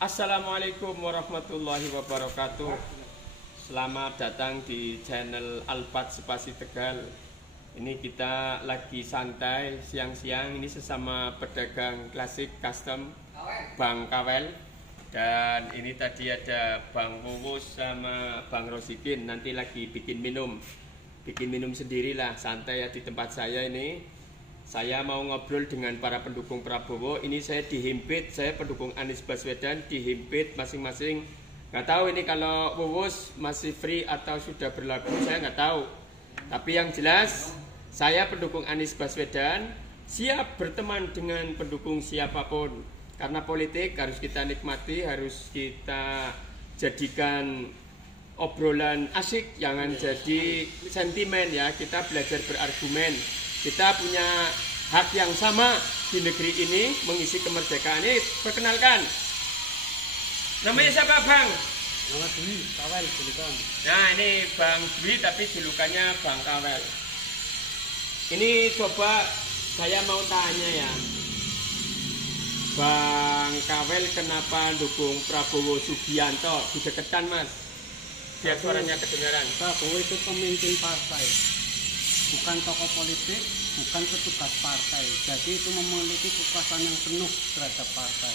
Assalamualaikum warahmatullahi wabarakatuh. Selamat datang di channel Alphard Spasi Tegal. Ini kita lagi santai siang-siang. Ini sesama pedagang klasik custom Bang Kawel. Dan ini tadi ada Bang Wuwus sama Bang Rosikin. Nanti lagi bikin minum sendirilah, santai ya di tempat saya ini. Saya mau ngobrol dengan para pendukung Prabowo. Ini saya dihimpit, saya pendukung Anies Baswedan, dihimpit masing-masing. Nggak tahu ini kalau Wuwus masih free atau sudah berlaku, saya nggak tahu. Tapi yang jelas, saya pendukung Anies Baswedan, siap berteman dengan pendukung siapapun. Karena politik harus kita nikmati, harus kita jadikan obrolan asik, jangan jadi sentimen ya. Kita belajar berargumen. Kita punya hak yang sama di negeri ini, mengisi kemerdekaan ini. Perkenalkan, namanya siapa Bang? Nama Dwi, Kawel, julukan. Nah ini Bang Dwi tapi julukannya Bang Kawel. Ini coba saya mau tanya ya, Bang Kawel kenapa dukung Prabowo Subianto? Dideketan Mas, biar suaranya kedengaran. Prabowo itu pemimpin partai, bukan tokoh politik, bukan petugas partai. Jadi itu memiliki kekuasaan yang penuh terhadap partai.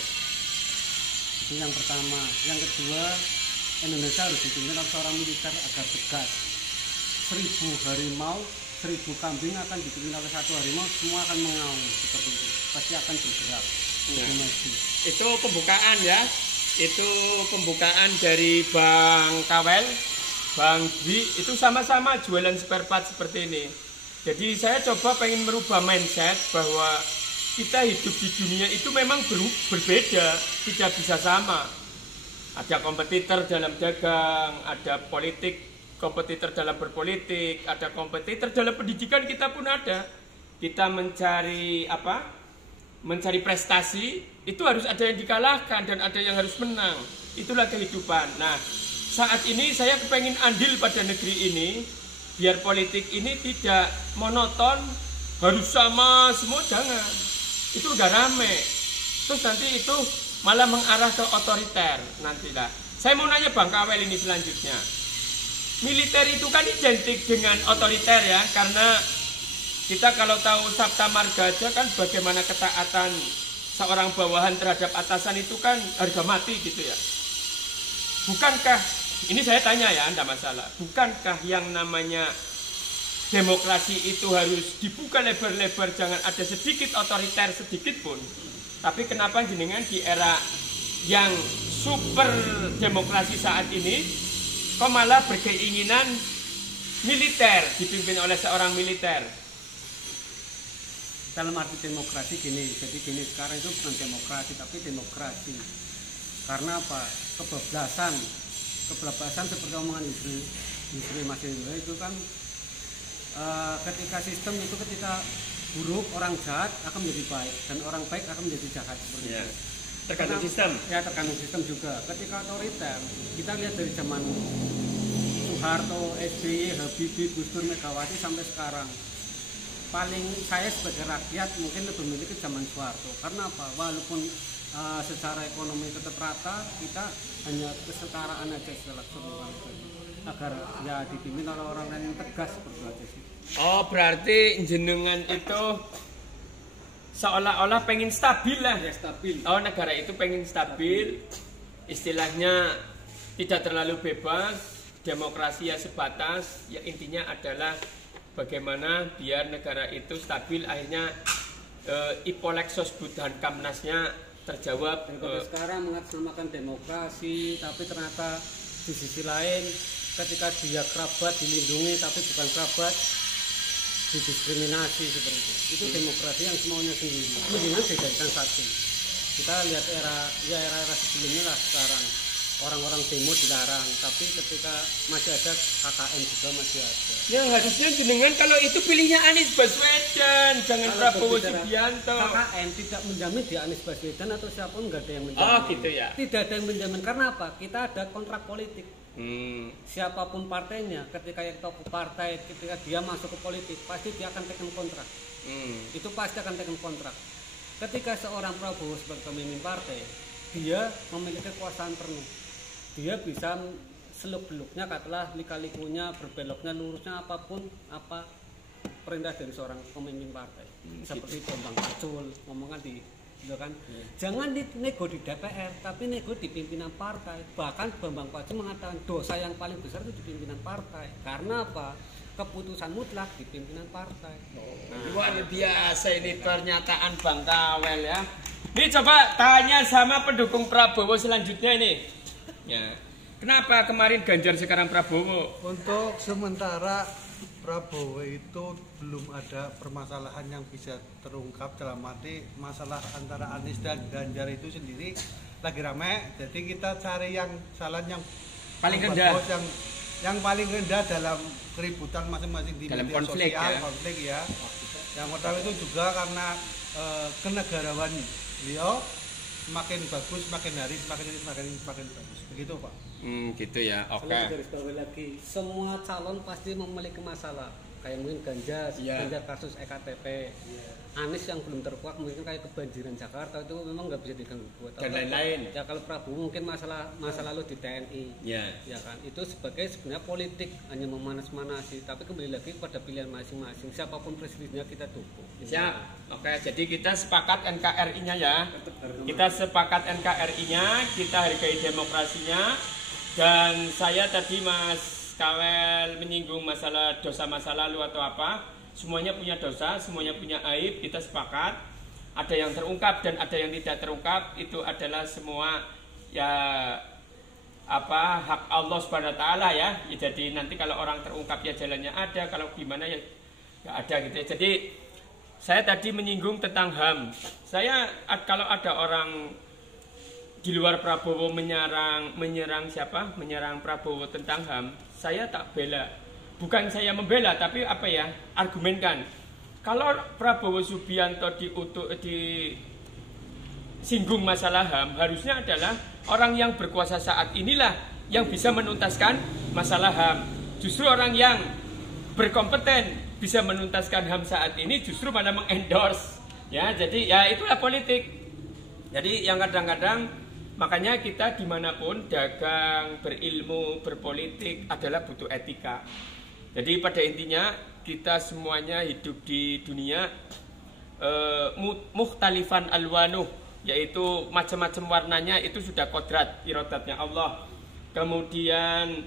Itu yang pertama. Yang kedua, Indonesia harus dipimpin oleh seorang militer agar tegas. 1000 harimau, 1000 kambing akan dipimpin oleh satu harimau, semua akan mengaum seperti itu. Pasti akan bergerak. Nah, itu pembukaan ya. Itu pembukaan dari Bang Kawel, Bang Dwi, itu sama-sama jualan spare part seperti ini. Jadi saya coba pengen merubah mindset bahwa kita hidup di dunia itu memang berbeda, tidak bisa sama. Ada kompetitor dalam dagang, ada politik, kompetitor dalam berpolitik, ada kompetitor dalam pendidikan, kita pun ada. Kita mencari mencari prestasi, itu harus ada yang dikalahkan dan ada yang harus menang. Itulah kehidupan. Nah, saat ini saya kepengen andil pada negeri ini, biar politik ini tidak monoton, harus sama semua, jangan. Itu udah rame. Terus nanti itu malah mengarah ke otoriter nantilah. Saya mau nanya Bang Kawel ini selanjutnya. Militer itu kan identik dengan otoriter ya, karena kita kalau tahu Sabta Marga aja kan bagaimana ketaatan seorang bawahan terhadap atasan itu kan harga mati gitu ya. Bukankah, ini saya tanya ya, Anda masalah, bukankah yang namanya demokrasi itu harus dibuka lebar-lebar, jangan ada sedikit otoriter sedikit pun. Tapi kenapa jenengan di era yang super demokrasi saat ini kok malah berkeinginan militer, dipimpin oleh seorang militer? Dalam arti demokrasi gini, jadi gini, sekarang itu bukan demokrasi tapi demokrasi. Karena apa? Kebablasan seperti omongan istri Mas Indra itu kan ketika sistem itu ketika buruk, orang jahat akan menjadi baik dan orang baik akan menjadi jahat seperti itu. Tergantung sistem. Ya, tergantung sistem juga. Ketika otoriter, kita lihat dari zaman Soeharto, SBY, Habibie, Gus Dur, Megawati sampai sekarang. Paling saya sebagai rakyat mungkin lebih memiliki zaman Soeharto. Karena apa? Walaupun secara ekonomi tetap rata, kita hanya kesetaraan aja setelah keseluruhan agar ya dipimpin oleh orang yang tegas seperti itu sih. Oh, berarti jenengan itu seolah-olah pengen stabil lah. Ya, stabil. Oh, negara itu pengen stabil. Istilahnya tidak terlalu bebas, demokrasi ya sebatas. Ya intinya adalah bagaimana biar negara itu stabil, akhirnya Ipolexos Budan Kamnasnya terjawab. Sekarang mengatasnamakan demokrasi, tapi ternyata di sisi lain ketika dia kerabat dilindungi tapi bukan kerabat, didiskriminasi seperti itu. Itu demokrasi yang semuanya sendiri. Mendingan dijadikan satu. Kita lihat era sebelumnya lah sekarang. Orang-orang demo dilarang, tapi ketika masih ada KKN juga masih ada. Ya harusnya jenengan kalau itu pilihnya Anies Baswedan, jangan Prabowo Subianto. KKN tidak menjamin di Anies Baswedan atau siapapun, nggak ada yang menjamin. Oh gitu ya. Tidak ada yang menjamin, karena apa? Kita ada kontrak politik. Siapapun partainya, ketika yang tokoh partai, ketika dia masuk ke politik, pasti dia akan tekan kontrak. Itu pasti akan tekan kontrak. Ketika seorang Prabowo sebagai pemimpin partai, dia memiliki kekuasaan penuh. Dia bisa seluk-beluknya, katakanlah lika-likunya, berbeloknya, lurusnya, apapun apa perintah dari seorang pemimpin partai. Seperti Bambang Pacul ngomongkan di gitu kan. Jangan dinego di DPR, tapi nego di pimpinan partai. Bahkan Bambang Pacul mengatakan dosa yang paling besar itu di pimpinan partai. Karena apa? Keputusan mutlak di pimpinan partai. Luar biasa ini pernyataan Bang Kawel ya. Ini coba tanya sama pendukung Prabowo selanjutnya ini. Ya. Kenapa kemarin Ganjar sekarang Prabowo? Untuk sementara Prabowo itu belum ada permasalahan yang bisa terungkap, dalam arti masalah antara Anies dan Ganjar itu sendiri lagi ramai. Jadi kita cari yang salah yang paling rendah, yang paling rendah dalam keributan masing-masing di dalam media konflik, sosial, ya. konflik ya. Yang pertama itu juga karena kenegarawan beliau semakin bagus, semakin hari semakin bagus. Begitu Pak. Gitu ya. Oke. Selalu garis bawahi lagi, semua calon pasti memiliki masalah. Kayak mungkin Ganjar, Ganjar kasus EKTP, Anies yang belum terkuak mungkin kayak kebanjiran Jakarta itu memang nggak bisa diganggu buat. Dan lain-lain. Ya kalau Prabowo mungkin masa lalu di TNI, ya kan. Itu sebagai sebenarnya politik, hanya memanas-manasi. Tapi kembali lagi pada pilihan masing-masing. Siapapun presidennya kita dukung. Siap. Oke. Jadi kita sepakat NKRI-nya ya. Kita sepakat NKRI-nya. Kita hargai demokrasinya. Dan saya tadi Mas Kawel menyinggung masalah dosa masa lalu atau apa. Semuanya punya dosa, semuanya punya aib, kita sepakat. Ada yang terungkap dan ada yang tidak terungkap. Itu adalah semua ya hak Allah Subhanahu wa taala ya. Jadi nanti kalau orang terungkap ya jalannya ada, kalau gimana ya ada gitu ya. Jadi saya tadi menyinggung tentang HAM. Saya kalau ada orang di luar Prabowo menyerang siapa? Menyerang Prabowo tentang HAM, saya tak bela. Bukan saya membela, tapi argumenkan. Kalau Prabowo Subianto disinggung masalah HAM, harusnya adalah orang yang berkuasa saat inilah yang bisa menuntaskan masalah HAM. Justru orang yang berkompeten bisa menuntaskan HAM saat ini justru malah mengendorse. Ya, jadi ya itulah politik. Jadi yang kadang-kadang makanya kita dimanapun dagang, berilmu, berpolitik adalah butuh etika. Jadi pada intinya kita semuanya hidup di dunia mukhtalifan alwanuh, yaitu macam-macam warnanya itu sudah kodrat irodatnya Allah. Kemudian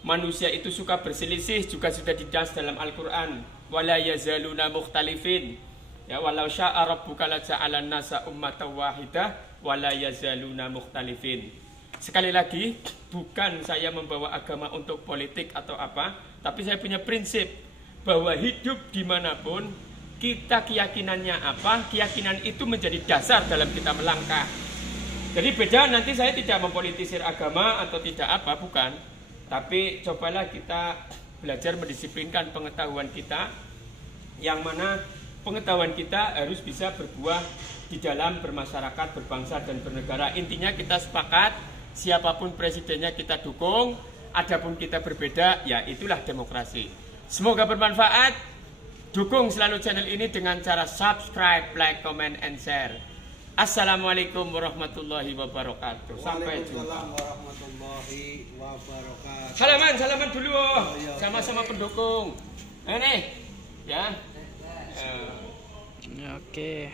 manusia itu suka berselisih juga sudah dibahas dalam Al-Quran. Wala yazaluna mukhtalifin. Ya, walau sya'a rabbuka laja'alan nasa ummatan wahidah wala yazaluna mukhtalifin. Sekali lagi, bukan saya membawa agama untuk politik atau apa, tapi saya punya prinsip bahwa hidup dimanapun kita keyakinannya apa, keyakinan itu menjadi dasar dalam kita melangkah. Jadi beda, nanti saya tidak mempolitisir agama atau tidak apa, bukan. Tapi cobalah kita belajar mendisiplinkan pengetahuan kita, yang mana pengetahuan kita harus bisa berbuah di dalam bermasyarakat, berbangsa dan bernegara. Intinya kita sepakat, siapapun presidennya kita dukung, adapun kita berbeda, ya itulah demokrasi. Semoga bermanfaat. Dukung selalu channel ini dengan cara subscribe, like, comment, and share. Assalamualaikum warahmatullahi wabarakatuh. Sampai jumpa. Warahmatullahi wabarakatuh. Salaman dulu, sama-sama pendukung. Ini, ya. Oke.